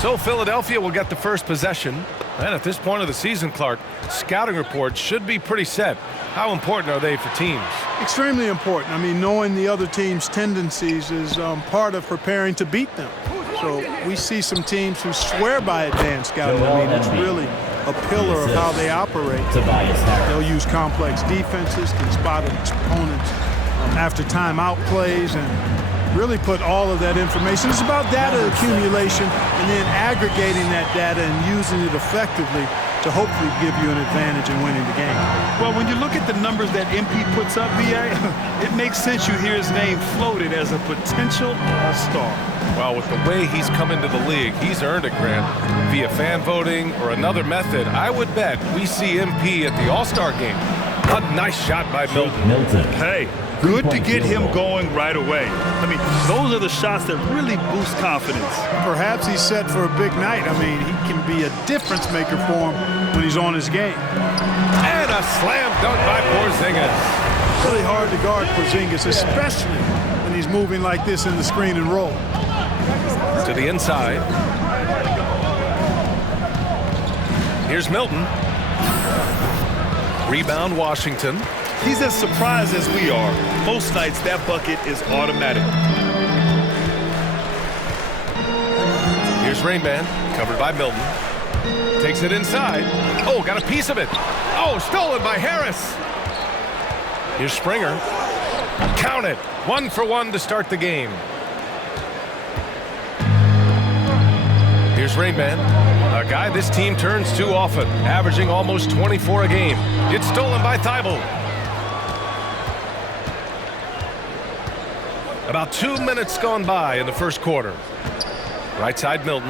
So Philadelphia will get the first possession. And at this point of the season, Clark, scouting reports should be pretty set. How important are they for teams? Extremely important. I mean, knowing the other team's tendencies is part of preparing to beat them. So we see some teams who swear by advanced scouting. I mean, it's really a pillar of how they operate. They'll use complex defenses, can spot opponents after timeout plays, and really put all of that information. It's about data accumulation and then aggregating that data and using it effectively to hopefully give you an advantage in winning the game. Well, when you look at the numbers that MP puts up, B.A., it makes sense you hear his name floated as a potential all-star. Well, with the way he's come into the league, he's earned it, Grant. Via fan voting or another method, I would bet we see MP at the All-Star game. A nice shot by Milton. Hey, good to get him going right away. I mean, those are the shots that really boost confidence. Perhaps he's set for a big night. I mean, he can be a difference maker for him when he's on his game. And a slam dunk by Porzingis. Really hard to guard Porzingis, especially when he's moving like this in the screen and roll. To the inside. Here's Milton. Rebound, Washington. He's as surprised as we are. Most nights, that bucket is automatic. Here's Rain Man, covered by Milton. Takes it inside. Oh, got a piece of it. Oh, stolen by Harris. Here's Springer. Count it. 1 for 1 to start the game. Here's Rain Man, a guy this team turns to often, averaging almost 24 a game. It's stolen by Thibault. About 2 minutes gone by in the first quarter. Right side, Milton.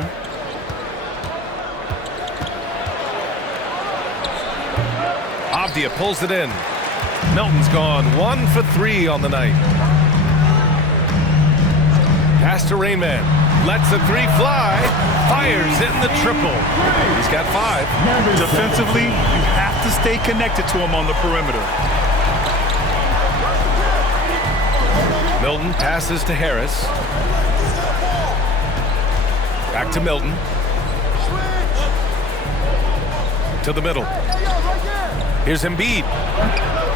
Avdia pulls it in. Milton's gone 1 for 3 on the night. Pass to Rain Man. Lets the 3 fly. Fires hitting the triple. He's got 5. Defensively, you have to stay connected to him on the perimeter. Milton passes to Harris. Back to Milton. To the middle. Here's Embiid.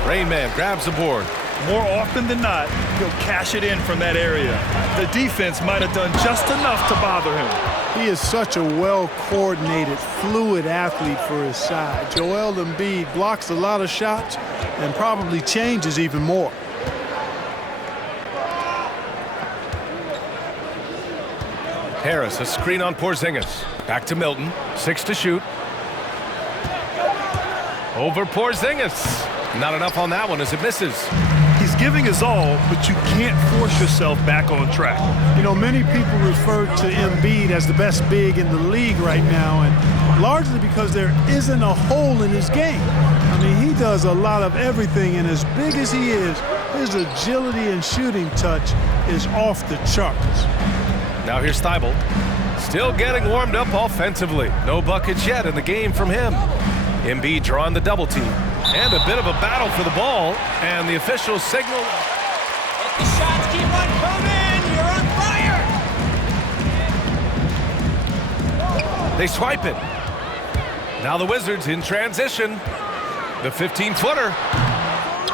Rain Man grabs the board. More often than not, he'll cash it in from that area. The defense might have done just enough to bother him. He is such a well-coordinated, fluid athlete for his side. Joel Embiid blocks a lot of shots and probably changes even more. Harris, a screen on Porzingis. Back to Milton. 6 to shoot. Over Porzingis. Not enough on that one as it misses. He's giving his all, but you can't force yourself back on track. You know, many people refer to Embiid as the best big in the league right now, and largely because there isn't a hole in his game. I mean, he does a lot of everything, and as big as he is, his agility and shooting touch is off the charts. Now here's Thibault. Still getting warmed up offensively. No buckets yet in the game from him. Embiid drawing the double team. And a bit of a battle for the ball. And the officials signal. Let the shots keep on coming. You're on fire. They swipe it. Now the Wizards in transition. The 15-footer.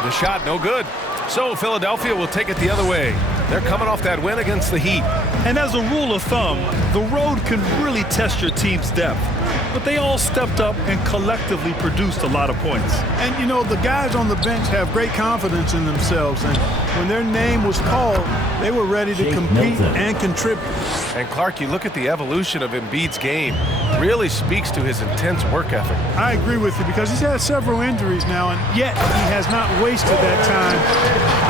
The shot no good. So Philadelphia will take it the other way. They're coming off that win against the Heat. And as a rule of thumb, the road can really test your team's depth. But they all stepped up and collectively produced a lot of points. And, you know, the guys on the bench have great confidence in themselves. And when their name was called, they were ready to compete and contribute. And, Clark, you look at the evolution of Embiid's game. Really speaks to his intense work ethic. I agree with you because he's had several injuries now, and yet he has not wasted that time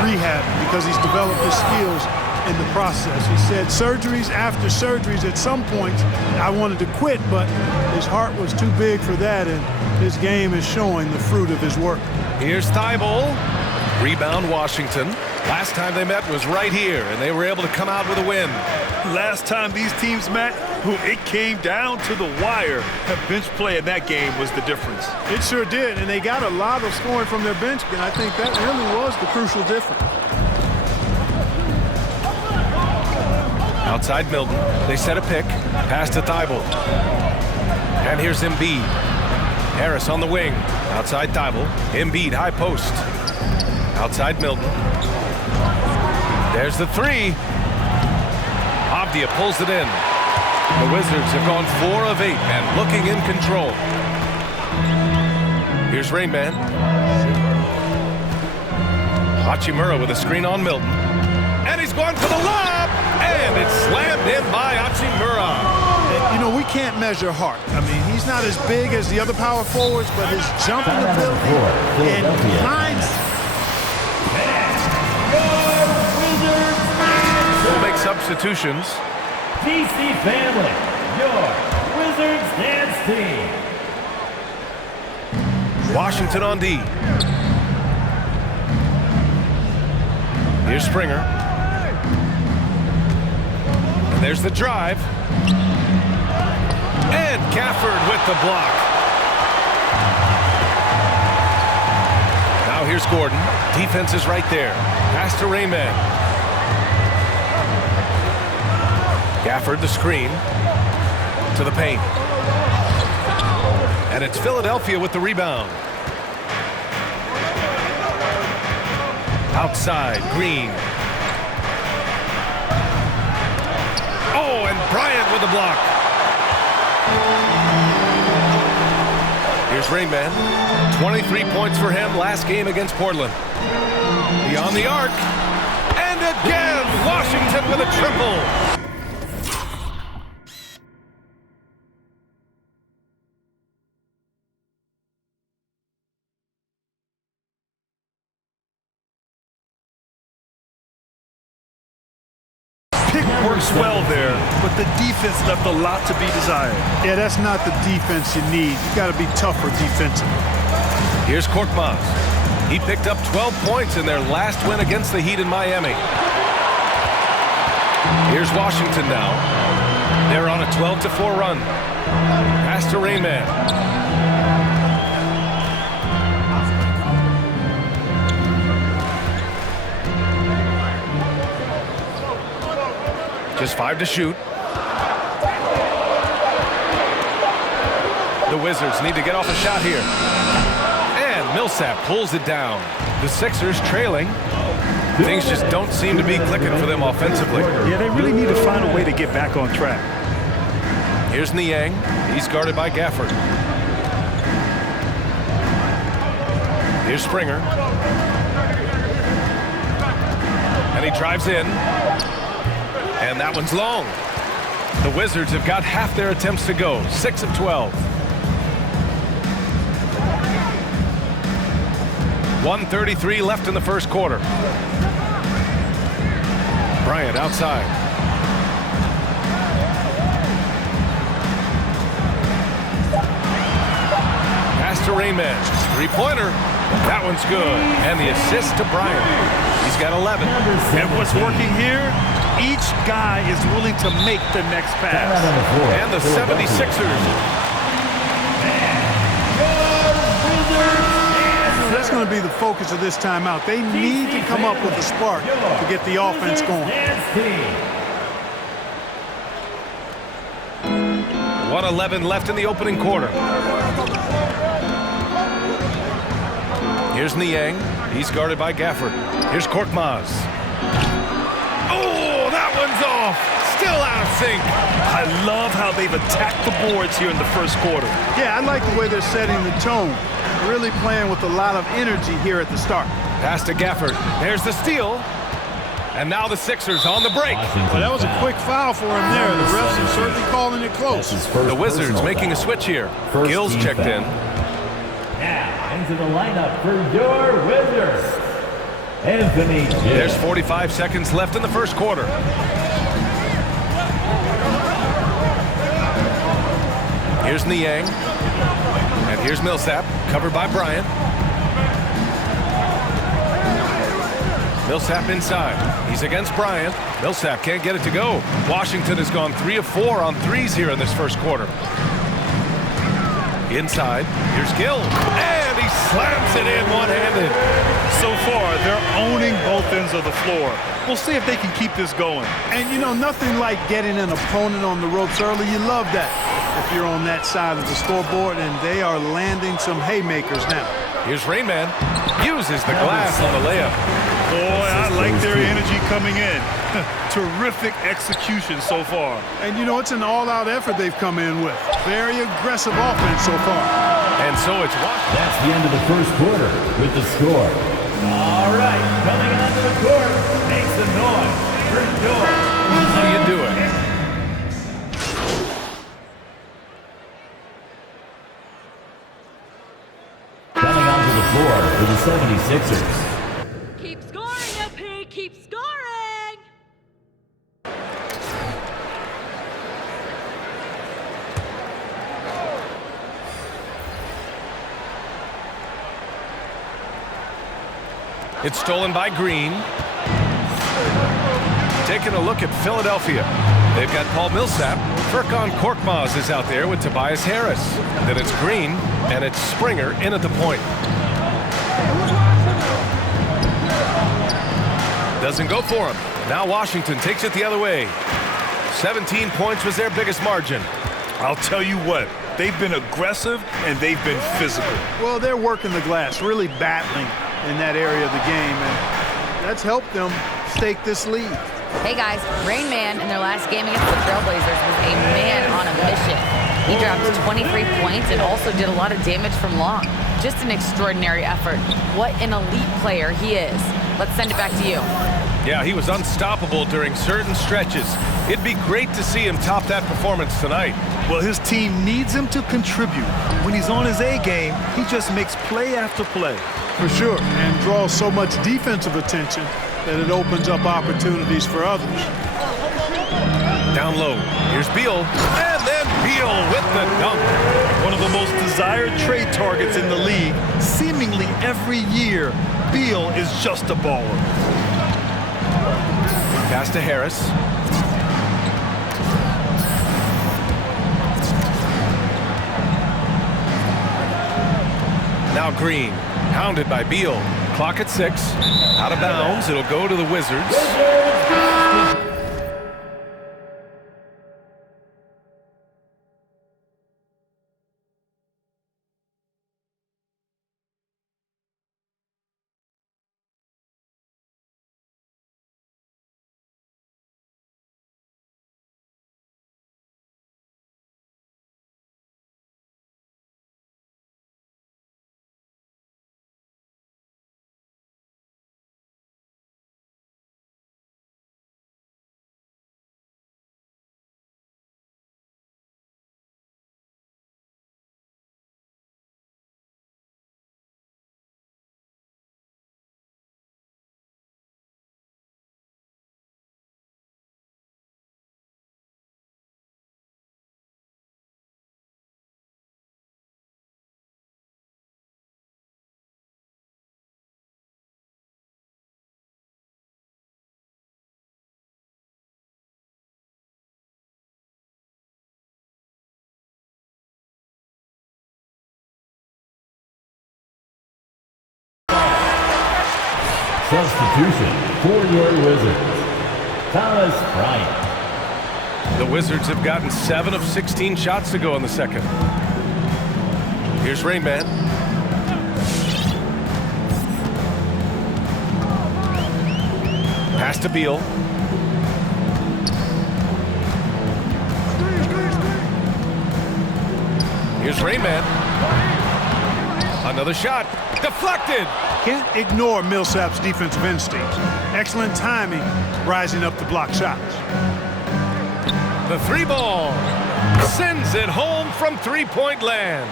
rehabbing because he's developed his skills in the process. He said surgeries after surgeries at some points I wanted to quit, but his heart was too big for that, and his game is showing the fruit of his work. Here's Thibault. Rebound Washington. Last time they met was right here, and they were able to come out with a win. Last time these teams met, it came down to the wire. The bench play in that game was the difference. It sure did, and they got a lot of scoring from their bench, and I think that really was the crucial difference. Outside Milton. They set a pick. Pass to Thibault. And here's Embiid. Harris on the wing. Outside Thibault. Embiid, high post. Outside Milton. There's the three. Avdia pulls it in. The Wizards have gone 4 of 8 and looking in control. Here's Rain Man. Hachimura with a screen on Milton. And he's going for the lob! And it's slammed in by Hachimura. You know, we can't measure Hart. I mean, he's not as big as the other power forwards, but his jumping ability and mindset. We'll make substitutions. DC Family, your Wizards dance team. Washington on D. Here's Springer. And there's the drive. And Gafford with the block. Now here's Gordon. Defense is right there. Pass to Rayman. Gafford the screen. To the paint. And it's Philadelphia with the rebound. Outside, Green. Oh, and Bryant with the block. Here's Rainman. 23 points for him last game against Portland. Beyond the arc. And again, Washington with a triple. Pick works well there, but the defense left a lot to be desired. Yeah, that's not the defense you need. You got to be tougher defensively. Here's Korkmaz. He picked up 12 points in their last win against the Heat in Miami. Here's Washington now. They're on a 12-4 run. Pass to Rainman. Just 5 to shoot. The Wizards need to get off a shot here. And Millsap pulls it down. The Sixers trailing. Things just don't seem to be clicking for them offensively. Yeah, they really need to find a way to get back on track. Here's Niang. He's guarded by Gafford. Here's Springer. And he drives in. And that one's long. The Wizards have got half their attempts to go. 6 of 12. 1:33 left in the first quarter. Bryant outside. Pass to Rainman. Three-pointer. That one's good. And the assist to Bryant. He's got 11. And what's working here? Each guy is willing to make the next pass. And the 76ers. That's going to be the focus of this timeout. They need to come up with a spark to get the offense going. 1:11 left in the opening quarter. Here's Niang. He's guarded by Gafford. Here's Korkmaz. Oh, that one's off. Still out of sync. I love how they've attacked the boards here in the first quarter. Yeah, I like the way they're setting the tone. Really playing with a lot of energy here at the start. Pass to Gafford. There's the steal. And now the Sixers on the break. Well, that was a quick foul for him there. The refs are certainly calling it close. The Wizards making a switch here. Gills checked in. Now into the lineup for your Wizards, Anthony Gill. There's 45 seconds left in the first quarter. Here's Niang. And here's Millsap, covered by Bryant. Millsap inside. He's against Bryant. Millsap can't get it to go. Washington has gone 3 of 4 on threes here in this first quarter. Inside, here's Gill. And he slams it in one-handed. So far, they're owning both ends of the floor. We'll see if they can keep this going. And, you know, nothing like getting an opponent on the ropes early. You love that if you're on that side of the scoreboard, and they are landing some haymakers now. Here's Rain Man. Uses the glass on the layup. Boy, I like their energy coming in. Terrific execution so far. And, you know, it's an all-out effort they've come in with. Very aggressive offense so far. And so it's Washington. That's the end of the first quarter with the score. All right, coming onto the court, make some noise for your. How you doing? Coming onto the floor for the 76ers. Keep scoring, LP. Keep scoring. It's stolen by Green. Taking a look at Philadelphia. They've got Paul Millsap. Furkan Korkmaz is out there with Tobias Harris. Then it's Green, and it's Springer in at the point. Doesn't go for him. Now Washington takes it the other way. 17 points was their biggest margin. I'll tell you what, they've been aggressive and they've been physical. Well, they're working the glass, really battling in that area of the game, and that's helped them stake this lead. Hey guys, Rain Man in their last game against the Trailblazers was a man on a mission. He dropped 23 points and also did a lot of damage from long. Just an extraordinary effort. What an elite player he is. Let's send it back to you. Yeah, he was unstoppable during certain stretches. It'd be great to see him top that performance tonight. Well, his team needs him to contribute. When he's on his A game, he just makes play after play. For sure, and draws so much defensive attention that it opens up opportunities for others. Down low, here's Beal, and then Beal with the dunk. One of the most desired trade targets in the league. Seemingly every year, Beal is just a baller. Pass to Harris. Now Green, pounded by Beal. Clock at 6. Out of bounds, it'll go to the Wizards. Substitution for your Wizards, Thomas Bryant. The Wizards have gotten 7 of 16 shots to go in the second. Here's Rain Man. Pass to Beal. Here's Rain Man. Another shot. Deflected. Can't ignore Millsap's defensive instincts. Excellent timing, rising up to block shots. The 3 ball. Sends it home from three-point land.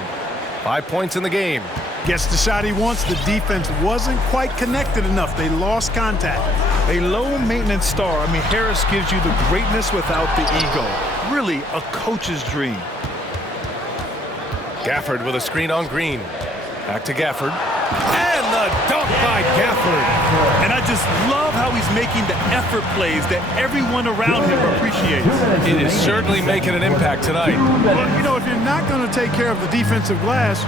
5 points in the game. Gets the shot he wants. The defense wasn't quite connected enough. They lost contact. A low-maintenance star. I mean, Harris gives you the greatness without the ego. Really a coach's dream. Gafford with a screen on Green. Back to Gafford. And the dunk by Gafford. And I just love how he's making the effort plays that everyone around him appreciates. It is certainly making an impact tonight. Well, you know, if you're not going to take care of the defensive glass,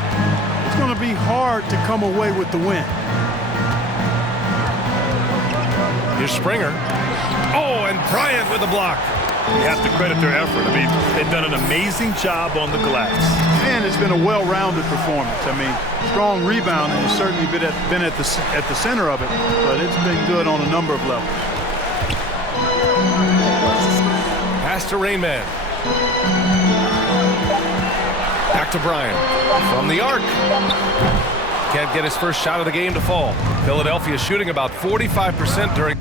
it's going to be hard to come away with the win. Here's Springer. Oh, and Bryant with the block. You have to credit their effort. I mean, they've done an amazing job on the glass. And it's been a well-rounded performance. I mean, strong rebounding has certainly been at the center of it, but it's been good on a number of levels. Pass to Rain Man. Back to Bryant. From the arc. Can't get his first shot of the game to fall. Philadelphia shooting about 45% during...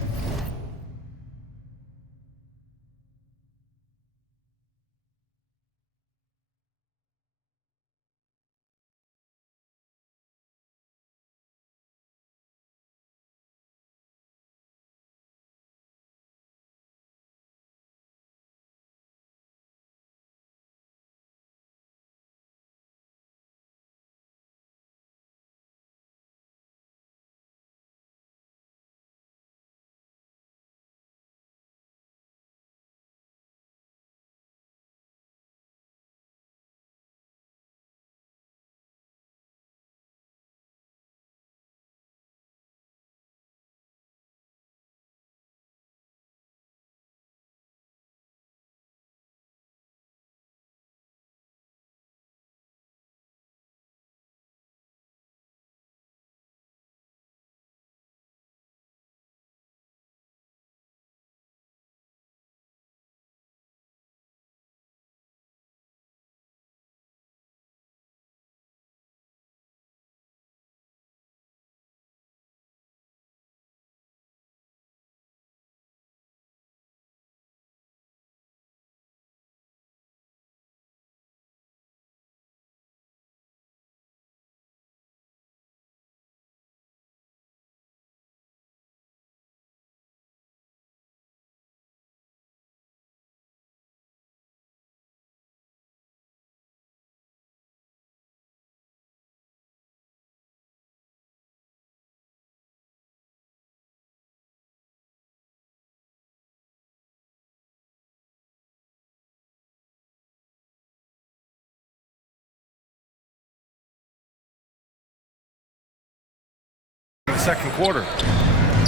second quarter.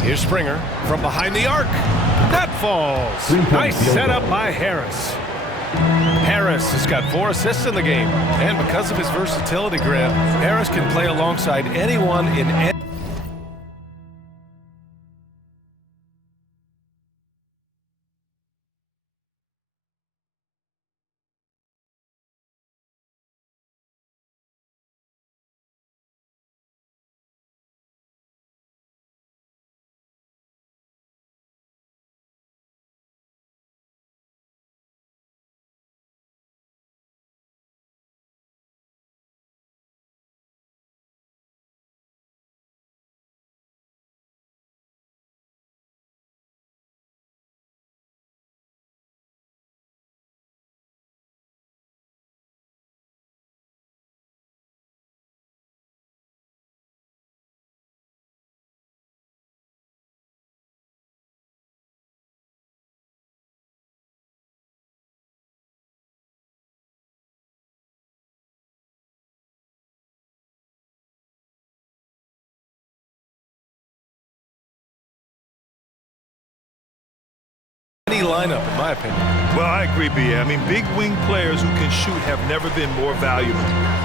Here's Springer from behind the arc. That falls. Nice setup by Harris. Harris has got 4 assists in the game. And because of his versatility, Graham, Harris can play alongside anyone in any... lineup, in my opinion. Well, I agree, B. I mean, big wing players who can shoot have never been more valuable.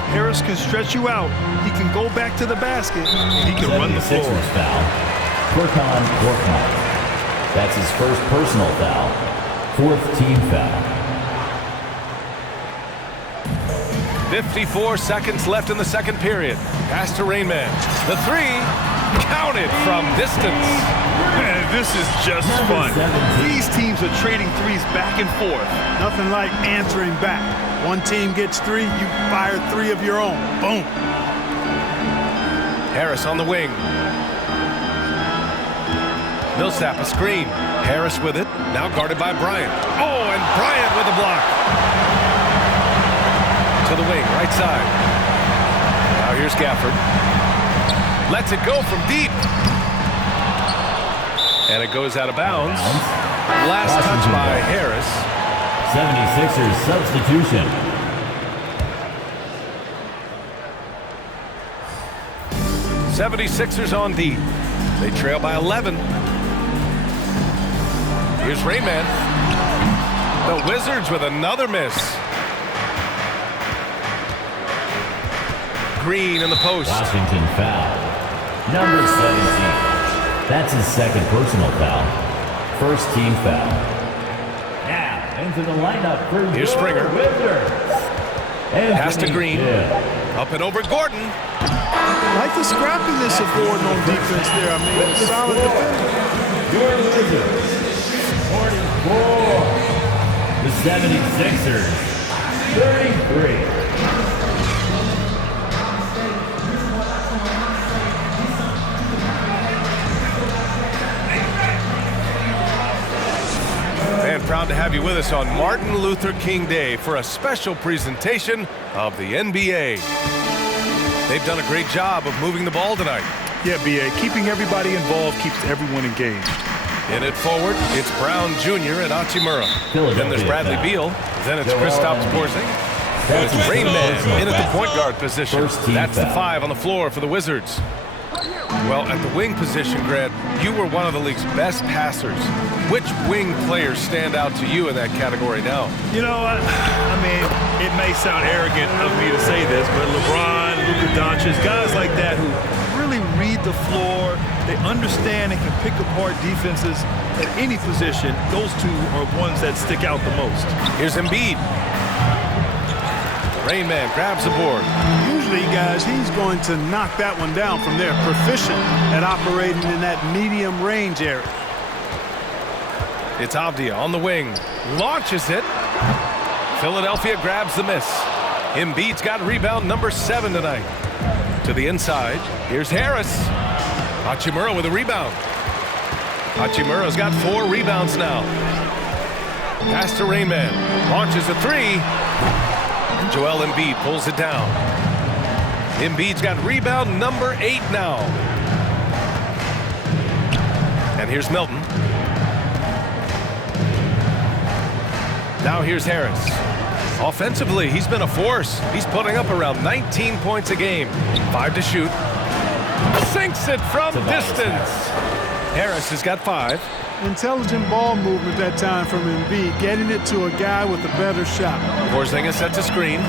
Harris can stretch you out. He can go back to the basket. And he can run the floor. Foul. Furkan Korkmaz. That's his first personal foul. 4th team foul. 54 seconds left in the second period. Pass to Rain Man. The 3 counted from distance. Man, this is just fun. These teams are trading threes back and forth. Nothing like answering back. One team gets 3, you fire 3 of your own. Boom. Harris on the wing. Millsap a screen. Harris with it. Now guarded by Bryant. Oh, and Bryant with a block. To the wing, right side. Now here's Gafford. Lets it go from deep. And it goes out of bounds. Last touch by Harris. 76ers substitution. '76ers on deep. They trail by 11. Here's Rain Man. The Wizards with another miss. Green in the post. Washington foul. Number 17. That's his second personal foul. First team foul. Now into the lineup for Here's your Springer. Wizards. Pass to Anthony Green. Gill. Up and over Gordon. I like the scrappiness of Gordon on defense there. I mean, a solid defender. Your Wizards. 44. The 76ers. 33. And proud to have you with us on Martin Luther King Day for a special presentation of the NBA. They've done a great job of moving the ball tonight. Yeah, B.A., keeping everybody involved keeps everyone engaged. In it forward, it's Brown Jr. and Hachimura. Then there's Bradley Beal. Then it's Kristaps Porzingis. And it's Rain Man in at the point guard position. That's the 5 on the floor for the Wizards. Well, at the wing position, Grant, you were one of the league's best passers. Which wing players stand out to you in that category now? You know, I mean, it may sound arrogant of me to say this, but LeBron, Luka Doncic, guys like that who really read the floor, they understand and can pick apart defenses at any position. Those two are ones that stick out the most. Here's Embiid. Rain Man grabs the board. Usually, guys, he's going to knock that one down from there. Proficient at operating in that medium range area. It's Avdia on the wing. Launches it. Philadelphia grabs the miss. Embiid's got rebound number 7 tonight. To the inside. Here's Harris. Hachimura with a rebound. Hachimura's got 4 rebounds now. Pass to Rain Man. Launches a 3. Joel Embiid pulls it down. Embiid's got rebound number 8 now. And here's Milton. Now here's Harris. Offensively, he's been a force. He's putting up around 19 points a game. 5 to shoot. Sinks it from distance. Harris has got 5. Intelligent ball movement that time from Embiid, getting it to a guy with a better shot. Porzingis sets a screen.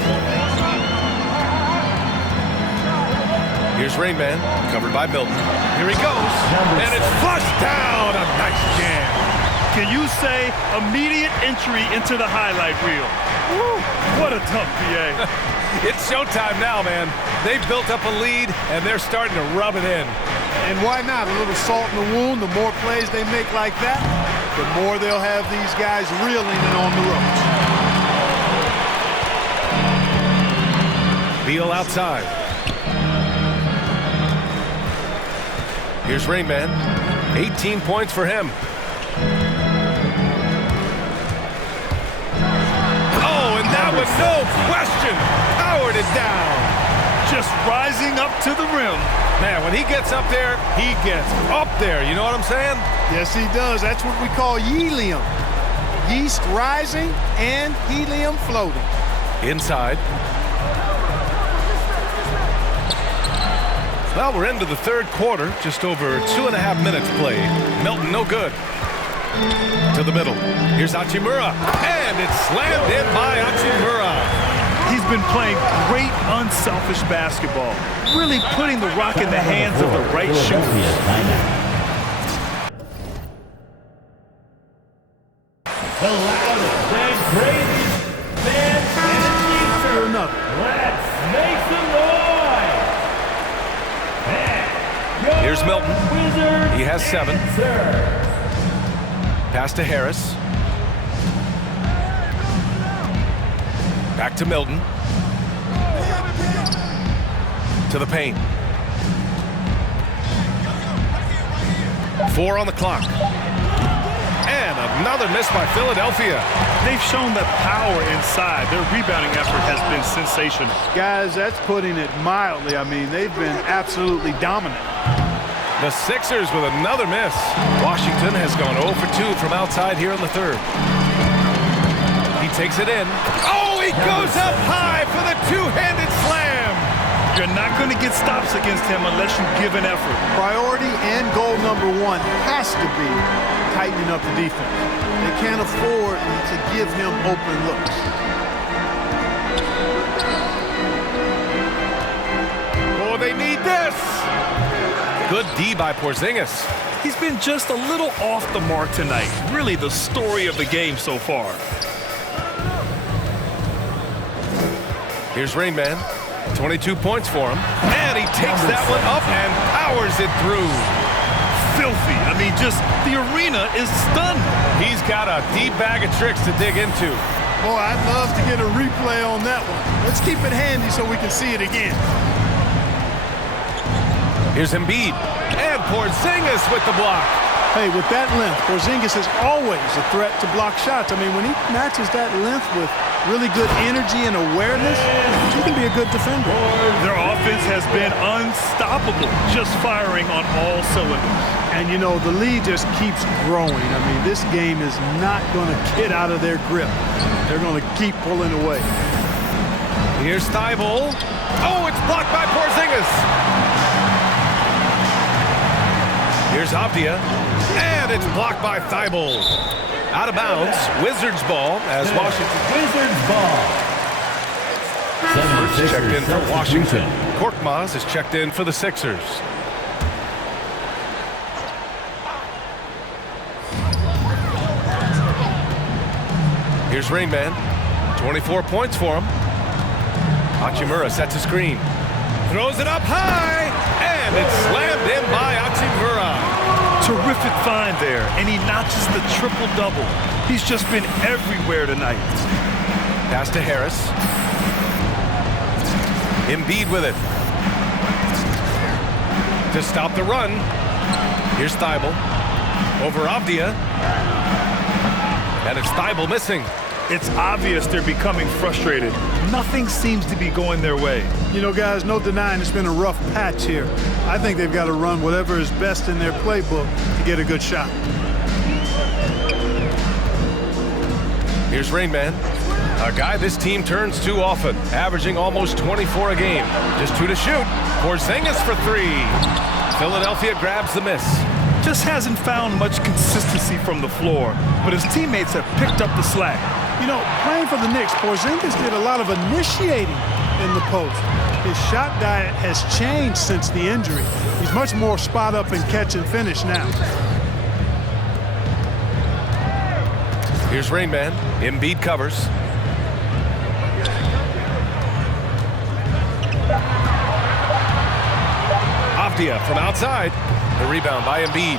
Here's Rain Man, covered by Milton. Here he goes, and it's flushed down. A nice jam. Can you say immediate entry into the highlight reel? Woo, what a tough PA. It's showtime now, man. They've built up a lead, and they're starting to rub it in. And why not? A little salt in the wound. The more plays they make like that, the more they'll have these guys reeling in on the ropes. Beal outside. Here's Rain Man. 18 points for him. Oh, and that was no question. Powered it down. Just rising up to the rim. Man, when he gets up there, he gets up there. You know what I'm saying? Yes, he does. That's what we call helium. Yeast rising and helium floating. Inside. Well, we're into the third quarter. Just over 2.5 minutes played. Milton, no good. To the middle. Here's Hachimura. And it's slammed in by Hachimura. He's been playing great, unselfish basketball. Really putting the rock in the hands of the right shooter. The loudest and craziest fans in the future. Let's make some noise. Here's Milton. Wizards. He has 7. Pass to Harris. Back to Milton. To the paint. 4 on the clock. And another miss by Philadelphia. They've shown that power inside. Their rebounding effort has been sensational. Guys, that's putting it mildly. I mean, they've been absolutely dominant. The Sixers with another miss. Washington has gone 0 for 2 from outside here in the third. He takes it in. Oh, he goes up high for the two-handed slam. You're not going to get stops against him unless you give an effort. Priority and goal number one has to be tightening up the defense. They can't afford to give him open looks. Oh, they need this. Good D by Porzingis. He's been just a little off the mark tonight. Really the story of the game so far. Here's Rain Man. 22 points for him. And he takes that one up and powers it through. Filthy. I mean, just the arena is stunned. He's got a deep bag of tricks to dig into. Boy, I'd love to get a replay on that one. Let's keep it handy so we can see it again. Here's Embiid. And Porzingis with the block. Hey, with that length, Porzingis is always a threat to block shots. I mean, when he matches that length with really good energy and awareness, he can be a good defender. Their offense has been unstoppable, just firing on all cylinders. And, you know, the lead just keeps growing. I mean, this game is not going to get out of their grip. They're going to keep pulling away. Here's Thibault. Oh, it's blocked by Porzingis. Here's Avdia. And it's blocked by Thibault. Out of bounds. Wizards ball as Washington. Wizards ball. 76ers Checked in for Washington. substitution. Korkmaz is checked in for the Sixers. Here's Rain Man. 24 points for him. Hachimura sets a screen. Throws it up high. And it's slammed in by Hachimura. Terrific find there, and he notches the triple-double. He's just been everywhere tonight. Pass to Harris. Embiid with it. To stop the run. Here's Thibault. Over Avdia. And it's Thibault missing. It's obvious they're becoming frustrated. Nothing seems to be going their way. You know, guys, no denying it's been a rough patch here. I think they've got to run whatever is best in their playbook to get a good shot. Here's Rain Man. A guy this team turns to often, averaging almost 24 a game. Just 2 to shoot. Porzingis for 3. Philadelphia grabs the miss. Just hasn't found much consistency from the floor, but his teammates have picked up the slack. You know, playing for the Knicks, Porzingis did a lot of initiating in the post. His shot diet has changed since the injury. He's much more spot up and catch and finish now. Here's Rain Man. Embiid covers. Avdia from outside. The rebound by Embiid.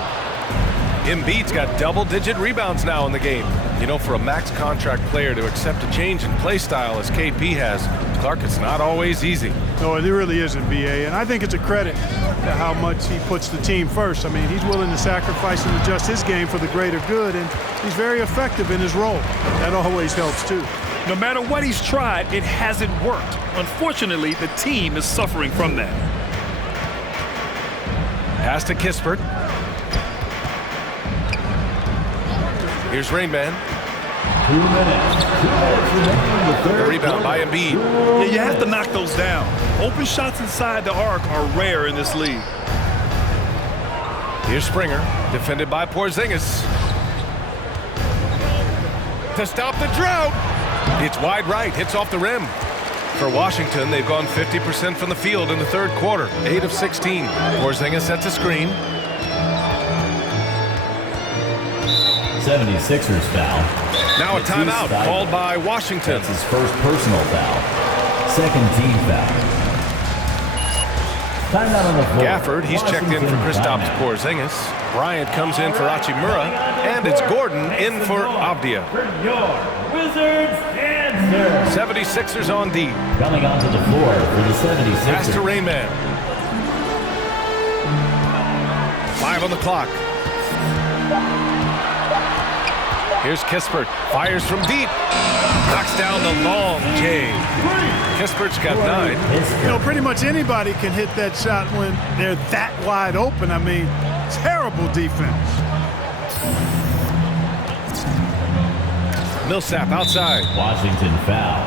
Embiid's got double-digit rebounds now in the game. You know, for a max contract player to accept a change in play style as KP has, Clark, it's not always easy. No, it really isn't, B.A., and I think it's a credit to how much he puts the team first. I mean, he's willing to sacrifice and adjust his game for the greater good, and he's very effective in his role. That always helps, too. No matter what he's tried, it hasn't worked. Unfortunately, the team is suffering from that. Pass to Kispert. Here's Rain Man. 2 minutes. 2 minutes remaining in the The third rebound by quarter. Embiid. Yeah, you have to knock those down. Open shots inside the arc are rare in this league. Here's Springer, defended by Porzingis. To stop the drought. It's wide right, hits off the rim. For Washington, they've gone 50% from the field in the third quarter, 8 of 16. Porzingis sets a screen. 76ers foul. Now a It's timeout Thibault. called by Washington. That's his first personal foul. Second team foul. Timeout on the floor. Gafford, he's checked in for Washington Kristaps timeout. Porzingis. Bryant comes in for Hachimura. And it's Gordon in for Avdia. For your Wizards answer. 76ers on D. Coming onto the floor for the 76ers. Pass to Rain Man. 5 on the clock. Here's Kispert. Fires from deep. Knocks down the long J. Kispert's got 9. You know, pretty much anybody can hit that shot when they're that wide open. I mean, terrible defense. Millsap outside. Washington foul.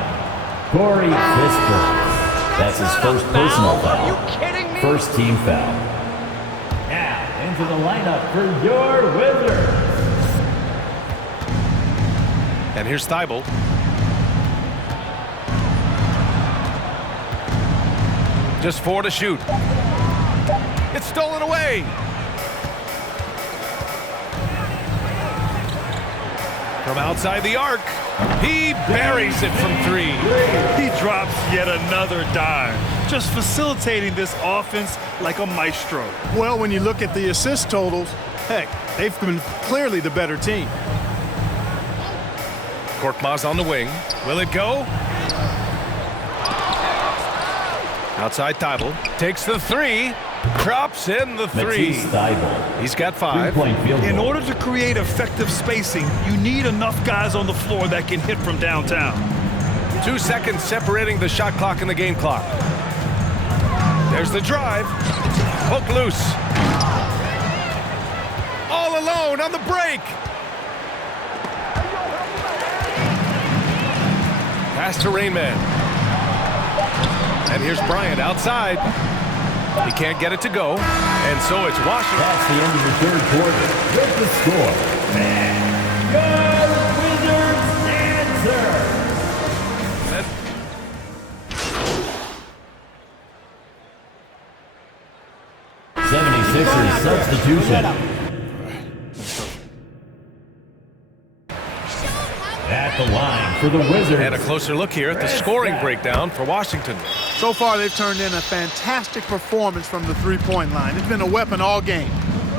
Corey Kispert. That's his first personal Are you foul. kidding me? First team foul. Now, into the lineup for your Wizards. And here's Thibault. Just 4 to shoot. It's stolen away. From outside the arc, he buries it from 3. He drops yet another dime, just facilitating this offense like a maestro. Well, when you look at the assist totals, heck, they've been clearly the better team. Korkmaz on the wing. Will it go? Outside Thibault. Takes the 3. Drops in the 3. Matisse Thybulle. He's got 5. 3-point field goal. In order to create effective spacing, you need enough guys on the floor that can hit from downtown. 2 seconds separating the shot clock and the game clock. There's the drive. Hook loose. All alone on the break. Pass to Rain Man. And here's Bryant outside. He can't get it to go. And so it's Washington. That's the end of the third quarter. With the score. And your Wizards answer. 76ers substitution. At the line for the Wizards. And a closer look here at the scoring breakdown for Washington. So far, they've turned in a fantastic performance from the three-point line. It's been a weapon all game.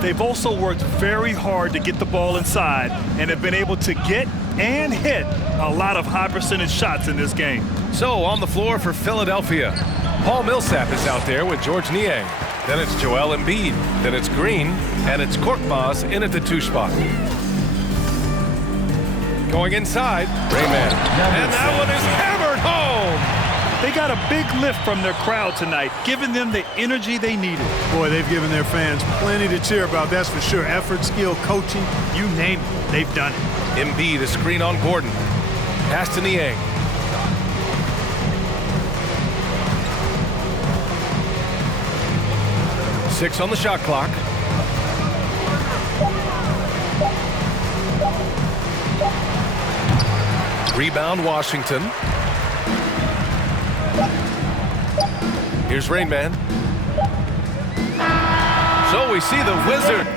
They've also worked very hard to get the ball inside and have been able to get and hit a lot of high percentage shots in this game. So on the floor for Philadelphia, Paul Millsap is out there with George Niang. Then it's Joel Embiid. Then it's Green. And it's Korkmaz in at the 2 spot. Going inside, Rayman. And that one is hammered home. They got a big lift from their crowd tonight, giving them the energy they needed. Boy, they've given their fans plenty to cheer about, that's for sure. Effort, skill, coaching, you name it, they've done it. Embiid, a screen on Gordon. Pass to Niang. Six on the shot clock. Rebound, Washington. Here's Rain Man. So we see the Wizards